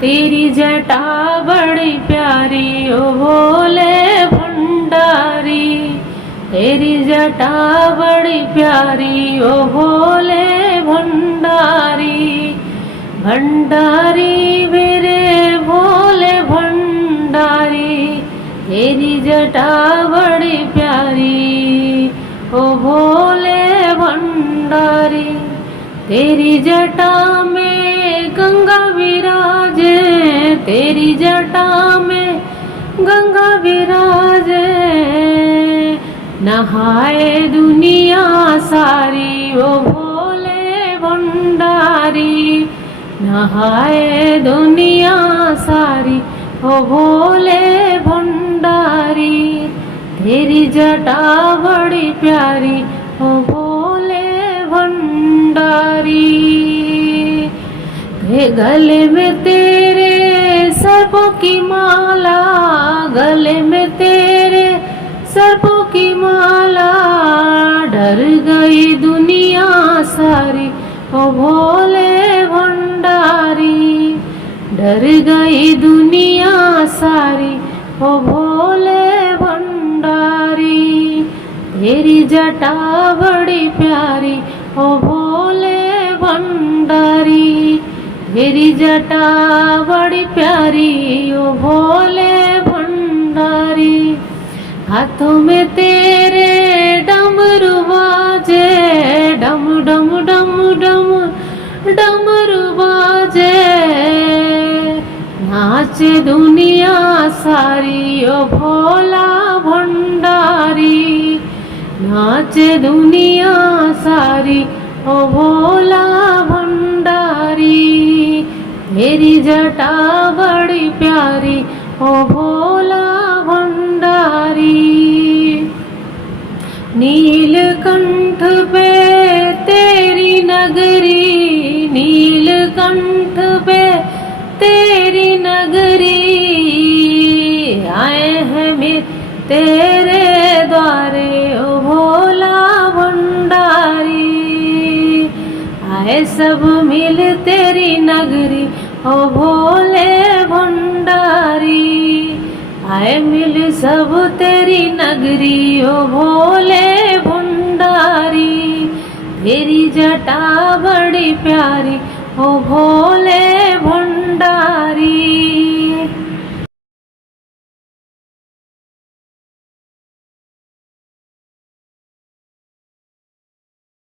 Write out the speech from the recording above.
तेरी जटा बड़ी प्यारी ओ भोले भंडारी। तेरी जटा बड़ी प्यारी ओ भोले भंडारी। भंडारी मेरे भोले भंडारी। तेरी जटा बड़ी प्यारी ओ भोले भंडारी। तेरी जटा में गंगा विराजे। तेरी जटा में गंगा विराजे। नहाए दुनिया सारी ओ भोले भंडारी। नहाए दुनिया सारी ओ भोले भंडारी। तेरी जटा बड़ी प्यारी ओ भोले भंडारी। गले में तेरे सर्पों की माला। गले में तेरे सर्पों की माला। डर गई दुनिया सारी ओ भोले भंडारी। डर गई दुनिया सारी ओ भोले भंडारी। तेरी जटा बड़ी प्यारी ओ भोले भंडारी। तेरी जटा बड़ी प्यारी ओ भोले भंडारी। हाथों में तेरे डमरू बाजे। डम डम डम डम डमरू बाजे। नाचे दुनिया सारी ओ भोला भंडारी। नाचे दुनिया सारी ओ भोला भंडारी। तेरी जटा बड़ी प्यारी ओ भोला भंडारी। नीलकंठ पे तेरी नगरी। नीलकंठ पे तेरी नगरी। आए हैं मैं तेरे द्वारे ओ भोला भंडारी। आए सब मिल तेरी नगरी ओ भोले भंडारी। आए मिल सब तेरी नगरी ओ भोले भंडारी। तेरी जटा बड़ी प्यारी ओ भोले भंडारी।